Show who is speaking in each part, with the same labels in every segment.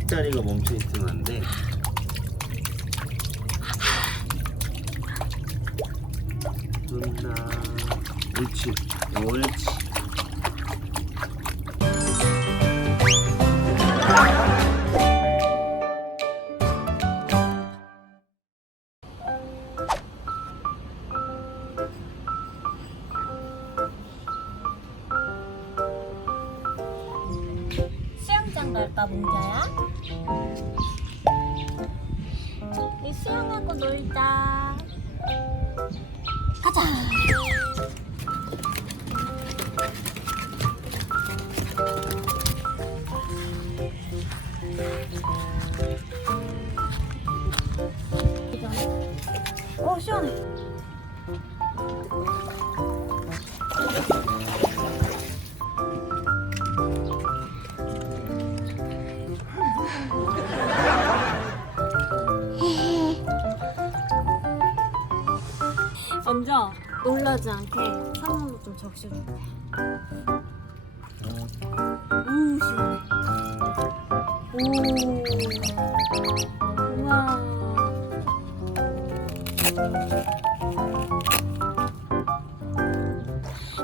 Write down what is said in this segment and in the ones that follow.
Speaker 1: 뒷다리가 멈춰 있으면 안 돼. 옳지, 옳지.
Speaker 2: 갈까 문자야? 우리 수영하고 놀자. 가자. 어 시원해. 먼저 놀라지 않게 선물로 좀 적셔줄 거야. 오 시원해. 오. 우와.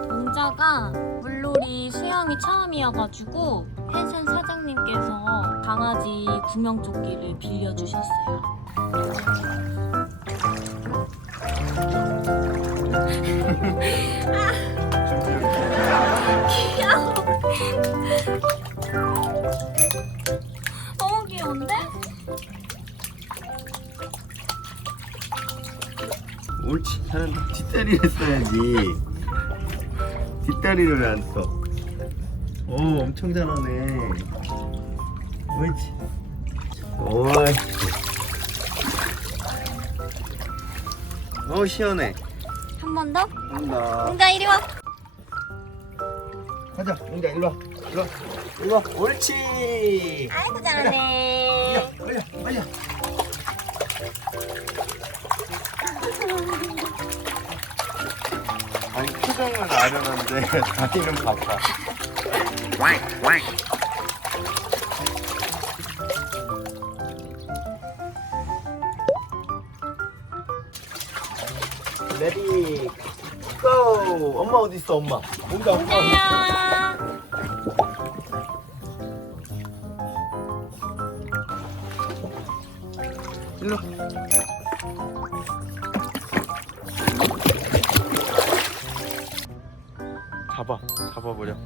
Speaker 2: 문자가 물놀이 수영이 처음이어가지고 펜션 사장님께서 강아지 구명조끼를 빌려주셨어요.
Speaker 1: 옳지, 잘한다. 뒷다리를 써야지. 뒷다리를 왜안 써? 오, 엄청 잘하네. 옳지. 옳지. 어, 시원해.
Speaker 2: 한 번 더?
Speaker 1: 한다.
Speaker 2: 응가 이리 와.
Speaker 1: 가자, 응자 일로 와. 일로 와. 일로 와. 옳지.
Speaker 2: 아이고 잘하네.
Speaker 1: 표정은 아련한데 다리는 바빠. 레디 고! 엄마 어디 있어 엄마? 뭔가 엄마.
Speaker 2: 안녕.
Speaker 1: 일로. 잡아, 잡아버려.